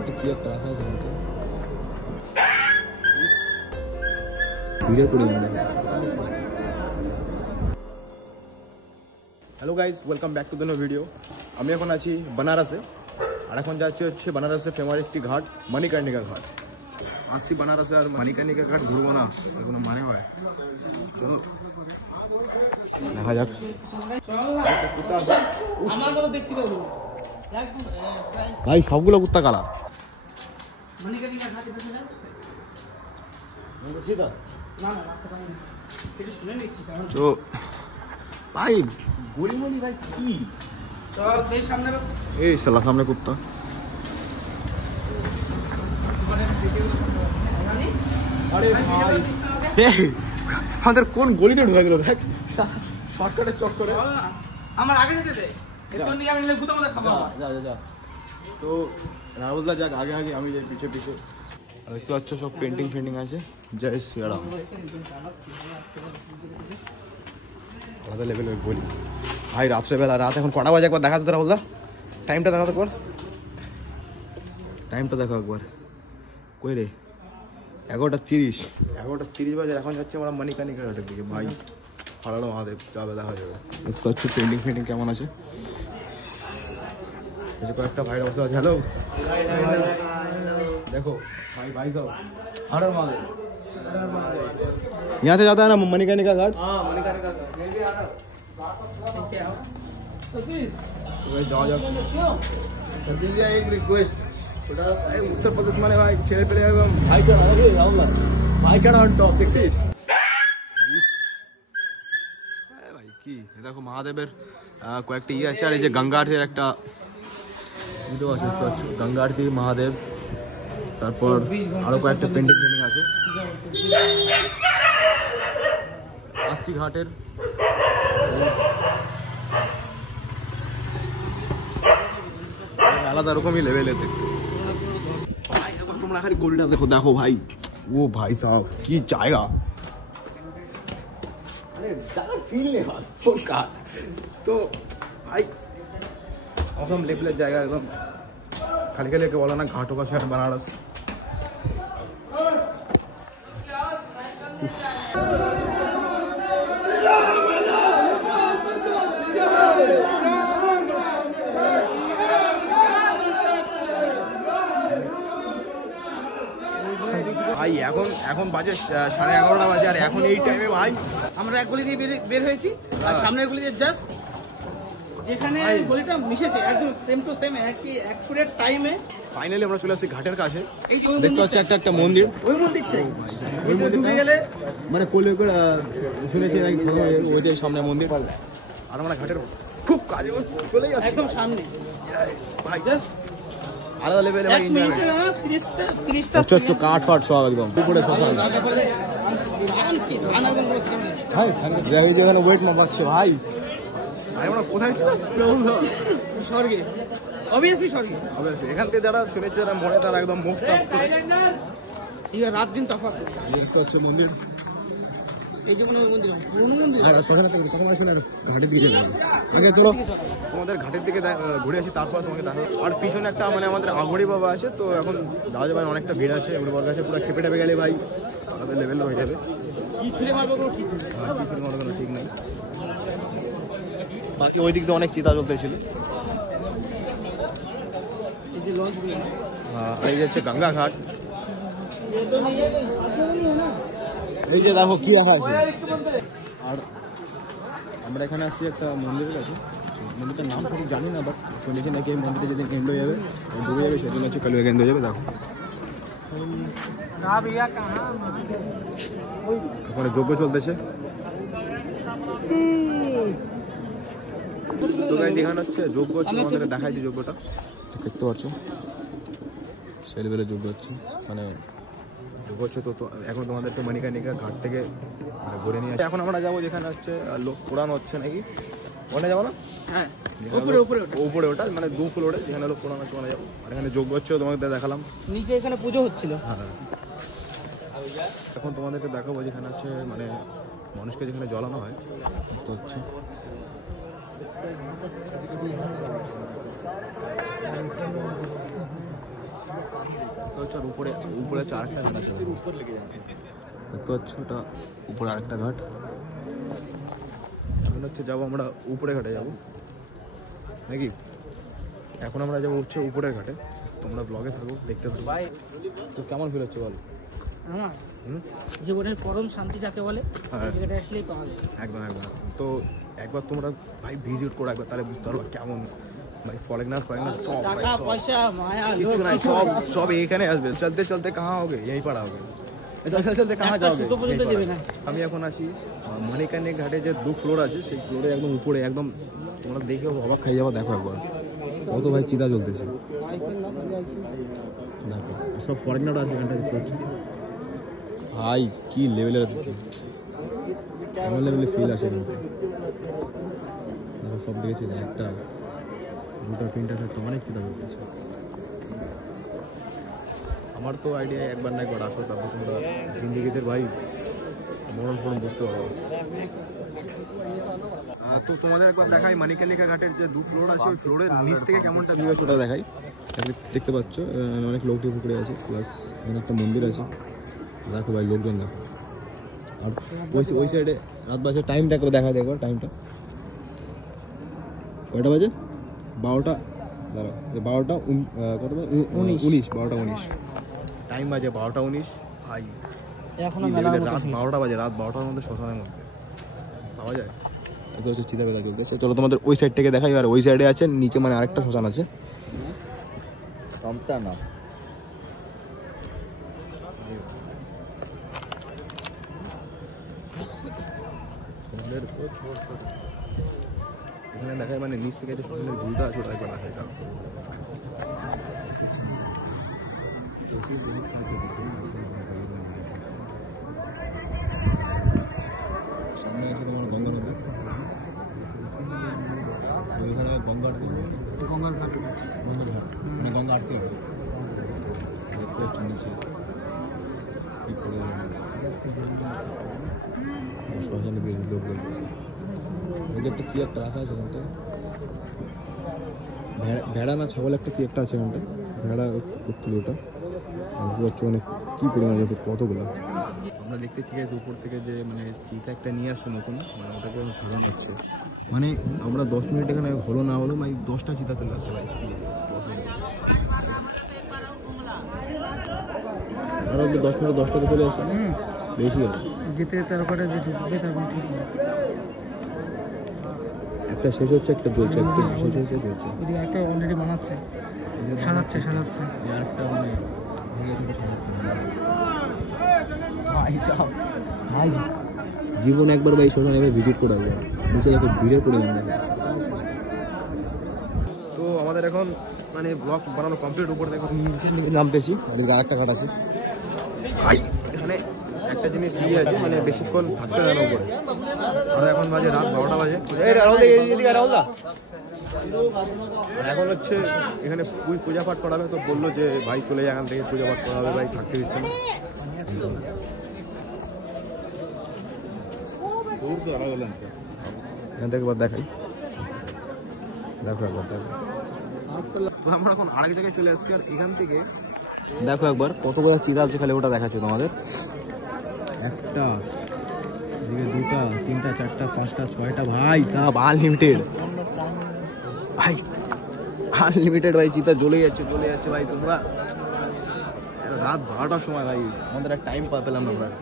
একটা কি একটা রাখা আছে ভিড়ে পড়ে গেল। Hello guys, welcome back to the no video. আমি এখন আছি বানারসে, আর এখন যাচ্ছি হচ্ছে বানারসে ফেমাস একটি ঘাট মণিকর্ণিকা ঘাট। আসছি বানারসে আর মণিকর্ণিকা ঘাট ঘুরবো না, কোনো মানে হয়? চলো দেখা যাক। ভাই সবগুলো কুত্তা কালা। তো ভাই গরিমনি ভাই কি এই সালা সামনে কুত্তা। আমাদের কোন গলিতে ঢুকা দিল দেখ, শর্টকাটের চক্করে। আমার আগে যেতে দে, তো রাহুলদা যাক আগে আগে, আমি যাই পিছে পিছে। দেখতে পাচ্ছ সব পেন্টিং ফেন্টিং আছে। জয় শ্রীরাম। আলাদা লেভেলের বলি ভাই। রাত্রেবেলা, রাত এখন কটা বাজে একবার দেখাতে তো রাহুলদা, টাইমটা দেখাতে একবার, টাইমটা দেখো একবার। কই রে, 11:30। 11:30 বাজে। এখন যাচ্ছি আমরা মণিকর্ণিকা ঘাটের দিকে। ভাই হারানো মহাদেব, যাবে দেখা যাবে। দেখতে পাচ্ছ পেন্টিং ফেন্টিং কেমন আছে। কয়েকটা ভাইয়ের অবস্থা আছে। হ্যালো देखो भाई, भाई साहब हर महादेव। यहाँ से जाता है ना मणिकर्णिका घाट? हाँ, मणिकर्णिका घाट। मैं भी आ रहा हूँ। तो जाओ जाओ। सचिन जी एक रिक्वेस्ट, उत्तर प्रदेश माने भाई ছেলে পেলে ভাই চড়া হবে, রাহুল ভাই চড়া অন টপ দেখছিস ভাই কি? দেখো মহাদেবের কয়েকটা ইয়ে আছে, আর এই যে গঙ্গা আরতির একটা ভিডিও আছে। গঙ্গা আরতি, মহাদেব, তারপর আরো কয়েকটা পেন্টিং ফেন্টিং আছে। আসছি ঘাটের। আলাদা রকমই লেভেলের দেখতে। তোমরা খালি গলিটা দেখো, দেখো ভাই, ও ভাই সাহেব কি জায়গা। তো ভাই একদম লেভেলের জায়গা, একদম খালি খালি একে বলো না ঘাটও का शहर बनारस। ভাই এখন এখন বাজে 11:30 বাজে, আর এখন এই টাইমে ভাই আমরা এক গলি দিয়ে বের হয়েছি, আর সামনের গলি দিয়ে জাস্ট যেখানে গলিটা মিশেছে একদম সেম টু সেম একই অ্যাকুরেট টাইমে ফাইনালি আমরা চলে আসছি ঘাটের কাছে। এই যে দেখতে পাচ্ছি একটা একটা মন্দির। ওই মন্দিরটাই, ওই মন্দিরে গেলে মানে কোলে করে শুনেছি নাকি ওই যে সামনে মন্দির, আর আমরা ঘাটের খুব কাছে চলে যাচ্ছি একদম সামনে ভাই। জাস্ট আলাদা লেভেলে ভাই। 30টা হচ্ছে কাঠ ফাট সব একদম উপরে শ্মশান। ভাই যেখানে ওয়েট মাপাচ্ছে ভাই, আমরা কোথায় স্বর্গে, অবভিয়াসলি স্বর্গে। এখান থেকে যারা শুনেছে, যারা মনে, তারা একদম মুখ টাপ করে। রাত দিন তফাৎ। দেখতে হচ্ছে মন্দির, এই যে মন্দির, পুরনো মন্দির। আর শ্মশানে ঘাটের দিকে যাবে। আগে চলো তোমাদের ঘাটের দিকে ঘুরে আসি, তারপর তোমাকে দেখা। আর পিছনে একটা মানে আমাদের আগুড়ি বাবা আছে, তো এখন যাওয়া যাবে, অনেকটা ভিড় আছে। আগুড়ি বাবার কাছে পুরো খেপে টেপে গেলে ভাই আমাদের লেভেল হয়ে যাবে। কি ছুঁড়ে মারবো কোনো ঠিক নেই, কি ছুঁড়ে মারবো কোনো ঠিক নেই। বাকি ওই দিক দিয়ে অনেক চিতা চলতেছিল। এই যে হচ্ছে গঙ্গা ঘাট। এই যে দেখো কি রাখা আছে। আর আমরা এখানে আসছি একটা মন্দিরের কাছে। মন্দিরটার নাম সঠিক জানি না, বাট শুনেছি নাকি এই মন্দিরে যেদিন এন্ড হয়ে যাবে, ডুবে যাবে, সেদিন হচ্ছে কালুয়া এন্ড হয়ে যাবে। দেখো ওখানে যজ্ঞ চলতেছে। তো গাইস এখানে হচ্ছে যজ্ঞ হচ্ছে, তোমাদের দেখাই দিই যজ্ঞটা। দেখতে পাচ্ছ ছেলেবেলে যজ্ঞ হচ্ছে, মানে যজ্ঞ হচ্ছে। তো এখন তোমাদেরকে মণিকর্ণিকা ঘাট থেকে ঘুরে নিয়ে আসছে। এখন আমরা যাবো যেখানে হচ্ছে লোক পুরানো হচ্ছে নাকি, ওখানে যাবো না? হ্যাঁ, উপরে ওটা মানে 2 ফ্লোরে যেখানে লোক পুরানো হচ্ছে, ওখানে যাবো। আর এখানে যজ্ঞ হচ্ছে, তোমাদের দেখালাম। নিচে এখানে পুজো হচ্ছিল। হ্যাঁ, এখন তোমাদেরকে দেখাবো যেখানে হচ্ছে মানে মানুষকে যেখানে জ্বলানো হয়। তো হচ্ছে তো হচ্ছে উপরে উপরে হচ্ছে আরেকটা ঘাট আছে, দেখতে পাচ্ছ ওটা উপরে আরেকটা ঘাট। এখন হচ্ছে যাবো আমরা উপরে ঘাটে যাবো নাকি। এখন আমরা যাবো হচ্ছে উপরের ঘাটে, তোমরা ব্লগে থাকো দেখতে থাকো। তো কেমন ফিল হচ্ছে বল? আমার জীবনের পরম শান্তি যাকে বলে, হ্যাঁ এটা আসলেই পাওয়া যায়। একদম একদম। তো একবার তোমরা ভাই ভিজিট করো একবার, তাহলে বুঝতে পারবো কেমন ভাই ফরেনার সব ভাই টাকা সব পয়সা মায়া কিছু নাই, সব সব এখানে আসবে। চলতে চলতে কাহা হবে, এই পাড়া হবে, চলতে চলতে কাহা একটা যাবে, সুতো পর্যন্ত দেবে না। আমি এখন আছি মণিকার্ণিক ঘাটে যে 2 ফ্লোর আছে, সেই ফ্লোরে একদম উপরে, একদম তোমরা দেখে অবাক খাই যাবো। দেখো একবার কত ভাই চিতা জ্বলতেছে, দেখো সব ফরেনার আছে এখানটা দেখতে পাচ্ছি ভাই, কি লেভেলের এমন লেভেলে ফিল আছে এখানটা। দেখো সব দেখেছি, একটা দুটা তিনটা চারটা অনেক চিতা জ্বলতেছে। আমার তো আইডিয়া একবার না একবার আসো, তারপর তোমরা জিন্দিগিতে ভাই মরণ ফরণ বুঝতে পারবো। তো তোমাদের একবার দেখাই মণিকার্ণিকা ঘাটের যে 2 ফ্লোর আছে, ওই ফ্লোরের নিচ থেকে কেমনটা ভিউ আছে ওটা দেখাই। দেখতে পাচ্ছ অনেক লোক পুকুরে আছে, প্লাস এখানে একটা মন্দির আছে। দেখো ভাই লোকজন দেখো। আর ওই সাইডে রাত বাজে, টাইমটা করে দেখা দেখো, টাইমটা কয়টা বাজে? 12টা, দাঁড়াও 12টা কত বাজে? 19, 12টা 19 টাইম বাজে, 12টা 19 ভাই। এখনো মেলা রাত 12টা বাজে, রাত 12টার মধ্যে শ্মশানের মধ্যে পাওয়া যায়। এটা হচ্ছে চিতা বেদা চলতেছে। চলো তোমাদের ওই সাইড থেকে দেখাই। আর ওই সাইডে আছে নিচে মানে আরেকটা শ্মশান আছে। কমতা না এখানে দেখায়, মানে নিচ থেকে যে শ্মশানের ভিউটা আছে ওটা একবার দেখাই। তার সামনে আছে তোমার গঙ্গা নদী, ওইখানে গঙ্গা আরতি হবে, গঙ্গার ঘাট, গঙ্গা ঘাট মানে গঙ্গা আরতি হবে। দেখতে একটু নিচে কি করে শ্মশানে বেশি লোক বলবে। ওই যে একটা কি একটা রাখা আছে ওখানটা, ভেড়া না ছাগল একটা কি একটা আছে ওখানটা, ভেড়া করছিল ওটা। বুঝতে পারছো মানে কি পরিমাণ আছে, কতগুলো আমরা দেখতে ঠিক আছে উপর থেকে যে মানে চিতা একটা নিয়ে আসছে নতুন, মানে ওটাকে ছাড়ানো হচ্ছে। মানে আমরা 10 মিনিট এখানে হলো না হলো ভাই 10টা চিতা চলে আসছে ভাই। আরো 10 মিনিট 10টাতে চলে আসছে, বেশি হলো যেতে তারপরে যে ঢুকবে তখন ঠিক না। একটা শেষ হচ্ছে, একটা চলছে, একটা শেষ হচ্ছে চলছে, ওই একটা অলরেডি বানাচ্ছে, সাজাচ্ছে আরেকটা মানে ভেঙে ছোটো সাজাচ্ছে। ভাই জীবনে একবার ভাই শ্মশানে এবার ভিজিট করে আসবে, নিচে দেখো ভিড়ের পরিমাণ দেখো। তো আমাদের এখন মানে ব্লগ বানানো কমপ্লিট, উপর দেখো নামতেছি। আর একটা ঘাট আছে ভাই, এখানে একটা জিনিস ইয়ে আছে মানে বেশিক্ষণ থাকতে দেয় না উপরে। আমরা এখন বাজে রাত 12টা বাজে। এখন হচ্ছে এখানে পূজা পাঠ করাবে, তো বললো যে ভাই চলে যায় এখান থেকে, পূজা পাঠ করা হবে ভাই, থাকতে দিচ্ছে না। এখান থেকে একবার দেখাই, দেখো একবার দেখো। তো আমরা এখন আরেক জায়গায় চলে এসেছি, আর এখান থেকে দেখো একবার কতগুলো চিতা আছে, খালি ওটা দেখাচ্ছে তোমাদের। একটা, দুটা, তিনটা, চারটা, পাঁচটা, ছয়টা ভাই, সব আনলিমিটেড ভাই, আনলিমিটেড ভাই। চিতা জ্বলে যাচ্ছে ভাই। তোমরা রাত 12টার সময় ভাই, আমাদের আর টাইম পেলাম না ভাই।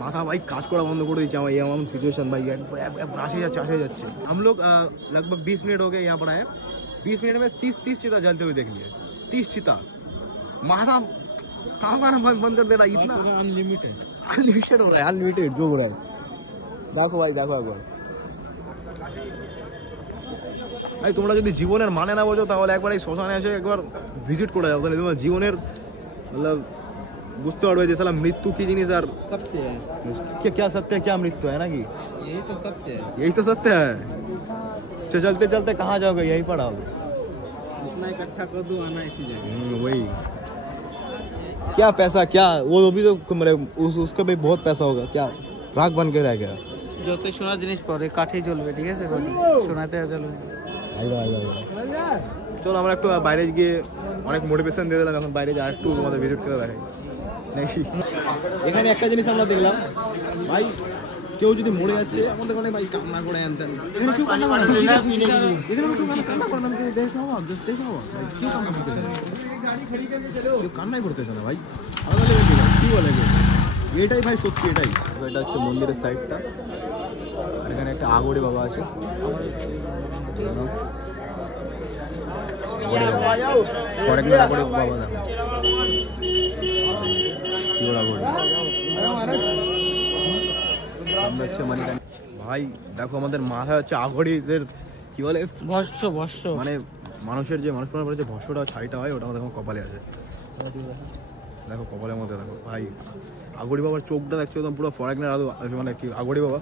माथा भाई काज करा बंद कर दीजिए। ये हम सिचुएशन भाई आसे जाচ্ছে। हम लोग लगभग 20 मिनट हो गए यहाँ पर आए। 20 मिनट में 30 चीता जलते हुए देख लिए। 30 चीता माथा काम बंद कर दे रहा है। इतना अनलिमिटेड हो रहा है, अनलिमिटेड जो हो रहा है। देखो भाई, देखो एक बार ভাই, তোমরা যদি জীবনের মানে না বোঝো তাহলে একবার এই শ্মশানে এসে একবার ভিজিট করে যাও, তাহলে তোমরা জীবনের मतलब বুঝতে পারবে যে সালা মৃত্যু কি জিনিস। আর সত্য है क्या सत्य है, क्या मृत्यु है ना कि यही तो सत्य है। चलते चलते कहाँ जाओगे, यही पड़ा होगा। इतना इकट्ठा कर दो, आना इसी जगह। वही क्या पैसा, क्या वो भी तो उसका भी बहुत पैसा होगा। क्या राख बन के रह गया। যত সোনার জিনিস পরে কাঠে জ্বলবে, ঠিক আছে, সোনাতে জ্বলবে। চলো আমরা একটু বাইরে গিয়ে অনেক মোটিভেশন দিয়ে দিলাম, এখন বাইরে যা একটু তোমাদের ভিজিট করে দেখাই নাকি। এখানে একটা জিনিস আমরা দেখলাম ভাই, কেউ যদি মরে যাচ্ছে আমাদের মানে ভাই কান্না করে আনতেন, এখানে কেউ কান্না করে না, এখানে কেউ কান্না করে না, দেখো দেখো কেউ কান্না করতেছে না, কেউ কান্নাই করতেছে না ভাই, আলাদা লেভেল কি বলে এটাই ভাই সত্যি এটাই। এটা হচ্ছে মন্দিরের সাইডটা, আর এখানে একটা আগড়ি বাবা আছে, ভাই দেখো আমাদের মাথায় হচ্ছে আগড়িদের কি বলে ভস্য ভস্য, মানে মানুষের যে মানুষ যে ভস্যটা ছাইটা হয় ওটা আমাদের কপালে আছে, দেখো কপালের মধ্যে দেখো ভাই। আগড়ি বাবার চোখটা দেখছো একদম পুরো ফরেগনার আদৌ, মানে কি আগড়ি বাবা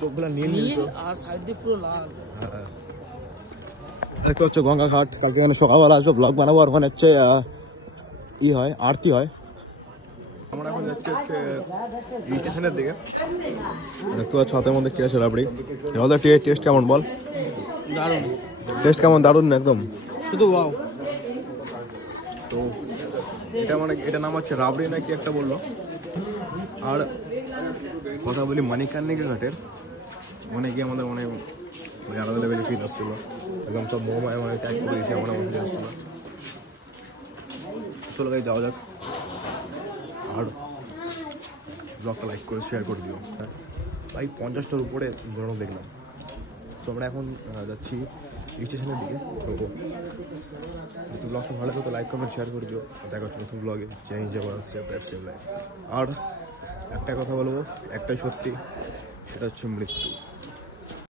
চোখগুলো নীল আর সাইড দিয়ে পুরো লাল। দেখতে হচ্ছে গঙ্গা ঘাট, কালকে এখানে সকালবেলা আসবো ব্লগ বানাবো, আর ওখানে হচ্ছে ই হয় আরতি হয়। আমরা এখন যাচ্ছি হচ্ছে এই স্টেশনের দিকে, দেখতে পাচ্ছ হাতের মধ্যে কি আছে রাবড়ি, টেস্ট কেমন বল? দারুণ টেস্ট কেমন? দারুণ না একদম, শুধু ওয়াও। তো এটা মানে এটা নাম হচ্ছে রাবড়ি নাকি একটা বললো। আর কথা বলি মানিকার্নিকা ঘাটের, মানে গিয়ে আমাদের মানে আলাদা লেভেলে ফিল আসছিল, একদম সব মোমায় মানে ত্যাগ করে দিয়েছি আমরা মধ্যে আসছিল। চলো গাই যাওয়া যাক, আর ব্লগটা লাইক করে শেয়ার করে দিও ভাই। 50টার উপরে ঘোরানো দেখলাম, তো আমরা এখন যাচ্ছি স্টেশনের দিকে। তো যদি ব্লগটা ভালো লাগে তো লাইক কমেন্ট শেয়ার করে দিও, দেখা হচ্ছে নতুন ব্লগে। চেঞ্জ আবার সেভ লাইফ। আর একটা কথা বলবো, একটাই সত্যি, সেটা হচ্ছে মৃত্যু।